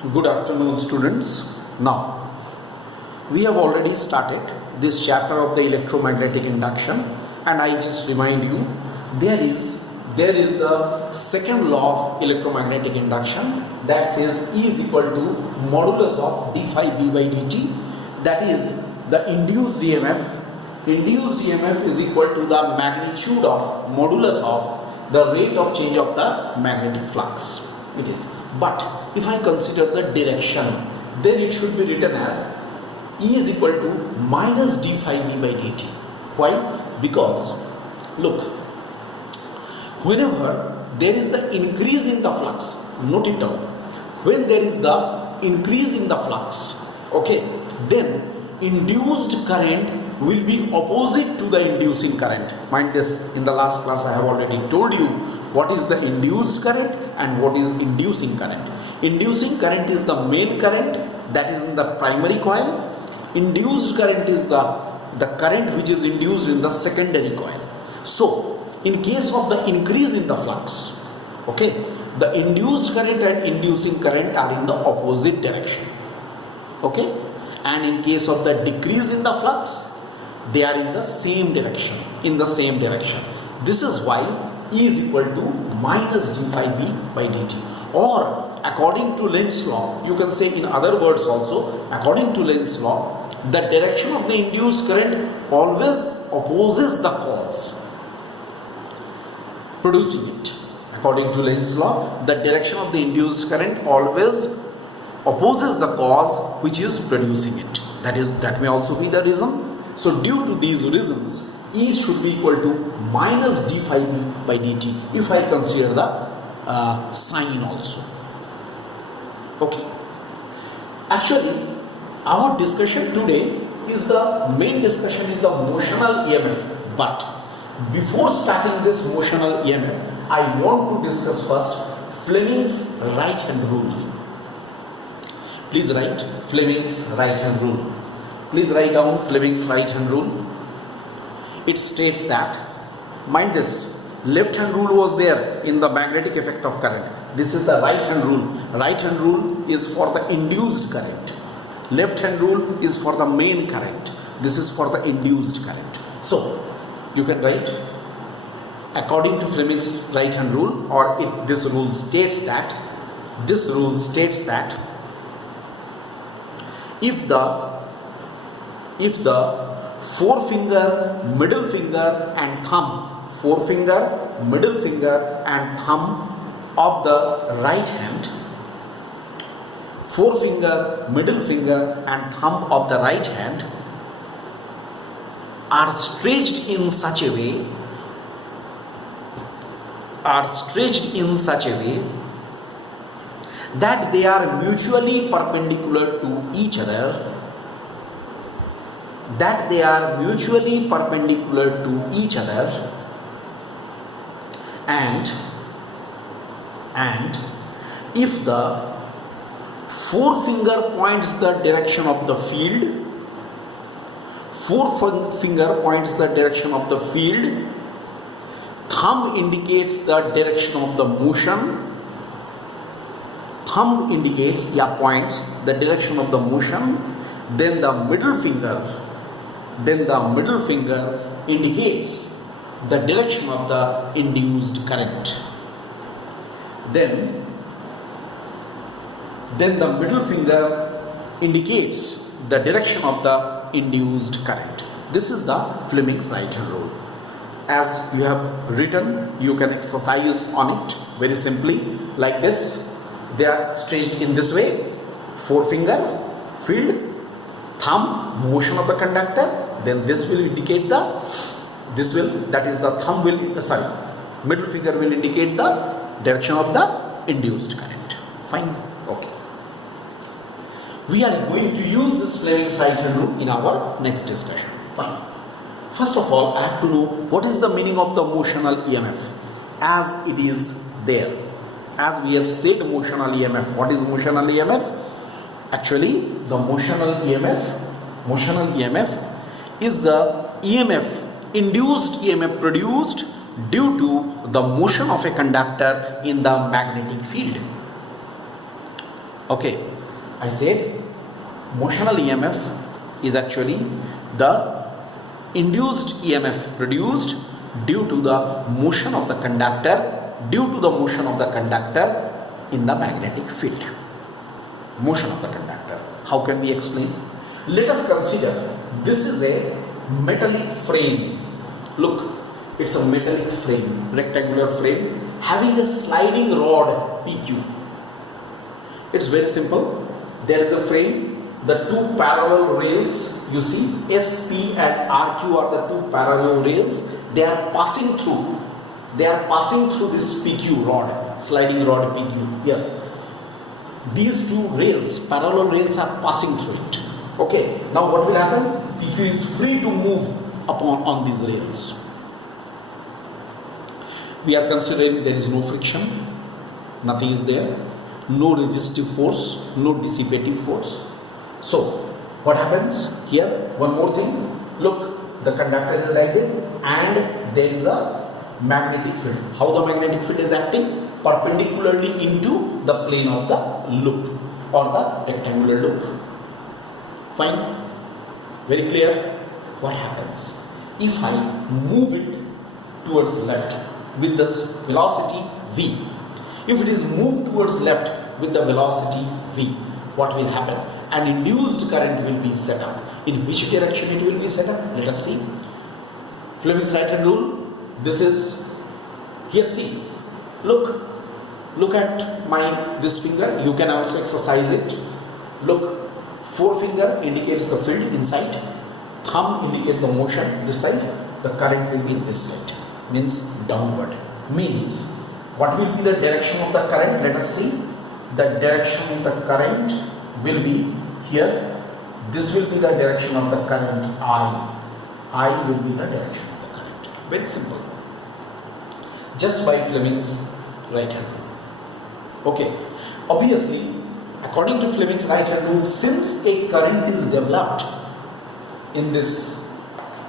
Good afternoon, students. Now, we have already started this chapter of the electromagnetic induction, and I just remind you there is the second law of electromagnetic induction that says E is equal to modulus of d phi b by dt. That is the induced EMF. Induced EMF is equal to the magnitude of modulus of the rate of change of the magnetic flux. It is. But if I consider the direction, then it should be written as E is equal to minus d phi b by dt. Why? Because look, whenever there is the increase in the flux, note it down, when there is the increase in the flux, okay, then induced current will be opposite to the inducing current. Mind this, in the last class I have already told you what is the induced current and what is inducing current. Inducing current is the main current that is in the primary coil. Induced current is the current which is induced in the secondary coil. So in case of the increase in the flux, okay, the induced current and inducing current are in the opposite direction, okay, and in case of the decrease in the flux, they are in the same direction, This is why E is equal to minus d phi b by dt, or according to Lenz's law, you can say in other words also, according to Lenz's law, the direction of the induced current always opposes the cause producing it. According to Lenz's law, the direction of the induced current always opposes the cause which is producing it. That may also be the reason. So due to these reasons, E should be equal to minus d phi b by dt if I consider the sign also. Okay. Actually, our discussion today is the main discussion is the motional EMF. But before starting this motional EMF, I want to discuss first Fleming's right hand rule. Please write Fleming's right hand rule. Please write down Fleming's right hand rule. It states that, mind this, left hand rule was there in the magnetic effect of current. This is the right hand rule. Right hand rule is for the induced current. Left hand rule is for the main current. This is for the induced current. So you can write, according to Fleming's right hand rule, or this rule states that if the forefinger, middle finger and thumb, forefinger, middle finger and thumb of the right hand, forefinger, middle finger and thumb of the right hand are stretched in such a way that they are mutually perpendicular to each other, and if the forefinger points the direction of the field, thumb indicates the direction of the motion, points the direction of the motion, then the middle finger indicates the direction of the induced current. Then the middle finger indicates the direction of the induced current. This is the Fleming's right hand rule. As you have written, you can exercise on it very simply like this. They are stretched in this way: forefinger, field, thumb, motion of the conductor. Then this will indicate middle finger will indicate the direction of the induced current. Fine. Okay. We are going to use this Fleming's right hand rule in our next discussion. Fine. First of all, I have to know what is the meaning of the motional EMF as it is there. As we have said, motional EMF. What is motional EMF? Actually, the motional EMF is the induced EMF produced due to the motion of a conductor in the magnetic field. Okay, I said motional EMF is actually the induced EMF produced due to the motion of the conductor, in the magnetic field. Motion of the conductor. How can we explain? Let us consider this is a metallic frame. Look, it's a metallic frame, rectangular frame having a sliding rod PQ. It's very simple. There is a frame, the two parallel rails, you see SP and RQ are the two parallel rails. They are passing through this PQ rod, sliding rod PQ here. These two rails, parallel rails, are passing through it. Okay, now what will happen? PQ is free to move on these rails. We are considering there is no friction, nothing is there, no resistive force, no dissipative force. So what happens here? One more thing. Look, the conductor is like this and there is a magnetic field. How the magnetic field is acting? Perpendicularly into the plane of the loop or the rectangular loop. Fine? Very clear? What happens? If I move it towards left with this velocity v, if it is moved towards left with the velocity v, what will happen? An induced current will be set up. In which direction it will be set up? Let us see. Fleming's right hand rule. This is here. See, look at this finger. You can also exercise it. Look, forefinger indicates the field inside. Thumb indicates the motion this side. The current will be this side. Means downward. Means what will be the direction of the current? Let us see. The direction of the current will be here. This will be the direction of the current I. I will be the direction of the current. Very simple. Just by Fleming's right hand rule. Okay. Obviously, according to Fleming's right hand rule, since a current is developed in this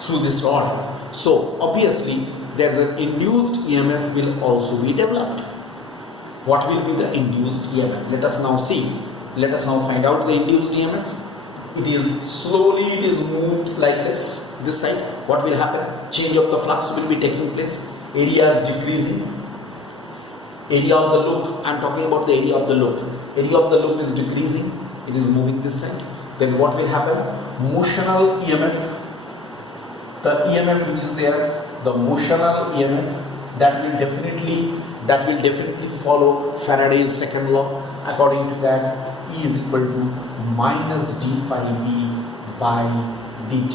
through this rod, so obviously there is an induced EMF will also be developed. What will be the induced EMF? Let us now see. Let us now find out the induced EMF. It is slowly, it is moved like this side. What will happen? Change of the flux will be taking place. Area is decreasing. Area of the loop, I am talking about the area of the loop. Area of the loop is decreasing. It is moving this side. Then what will happen? Motional EMF. The EMF which is there, the motional EMF, that will definitely follow Faraday's second law. According to that, E is equal to minus d phi b by dt.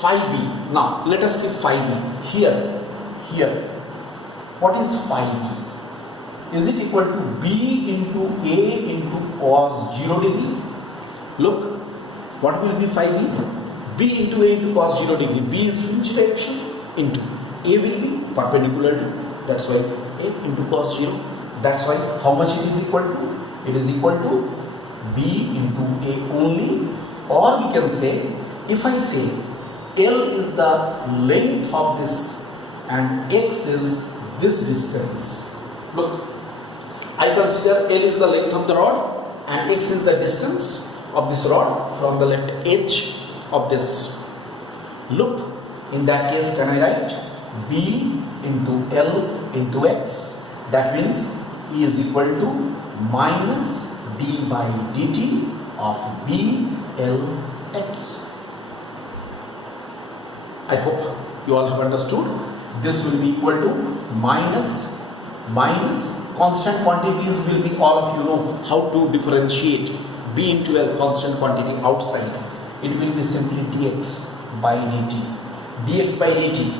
Phi b. Now let us see phi b. Here. What is phi b? Is it equal to b into a into cos 0 degree? Look, what will be phi b? B into a into cos 0 degree. B is which direction? Into. A will be perpendicular to. That's why a into cos 0. That's why how much it is equal to? It is equal to b into a only. Or we can say, if I say L is the length of this and x is this distance. Look, I consider L is the length of the rod and x is the distance of this rod from the left edge of this loop. In that case, can I write b into L into x? That means E is equal to minus d by dt of b L x. I hope you all have understood. This will be equal to minus constant quantities will be, all of you know how to differentiate b into L constant quantity outside. It will be simply dx by dt. Dx by dt.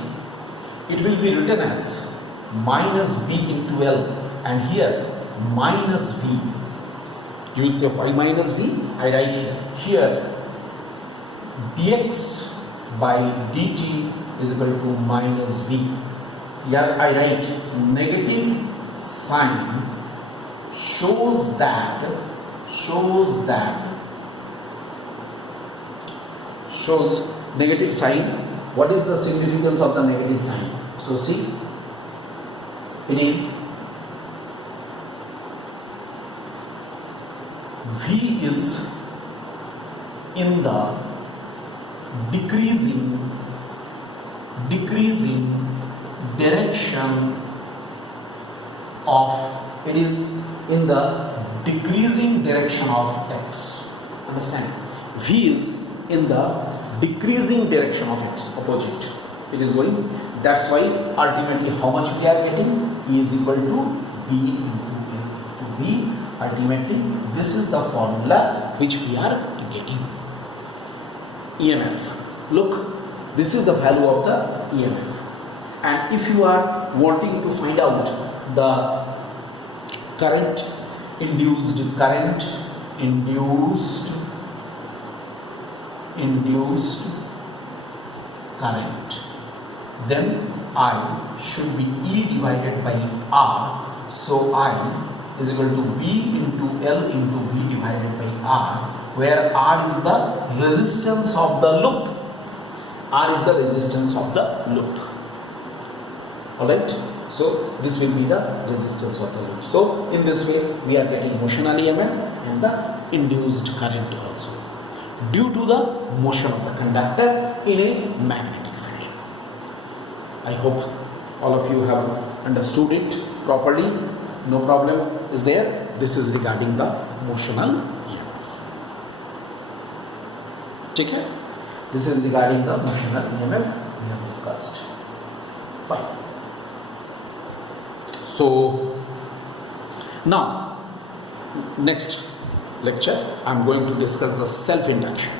It will be written as minus b into L and here minus v. You will say why minus v? I write here dx by dt is equal to minus v. Here I write negative sign shows that negative sign. What is the significance of the negative sign? So see, it is V is in the decreasing direction of, it is in the decreasing direction of x. Understand? V is in the decreasing direction of x, opposite. It is going. That's why ultimately how much we are getting? E is equal to B into A into V. Ultimately, this is the formula which we are getting. EMF. Look, this is the value of the EMF. And if you are wanting to find out the current induced current, then I should be E divided by R. So I is equal to B into L into V divided by R, where R is the resistance of the loop. R is the resistance of the loop. Alright, so this will be the resistance of the loop. So in this way we are getting motional EMF and the induced current also, due to the motion of the conductor in a magnetic field. I hope all of you have understood it properly. No problem is there. This is regarding the motional EMF. Okay? This is regarding the motional EMF we have discussed. Fine. So now next lecture I am going to discuss the self-induction.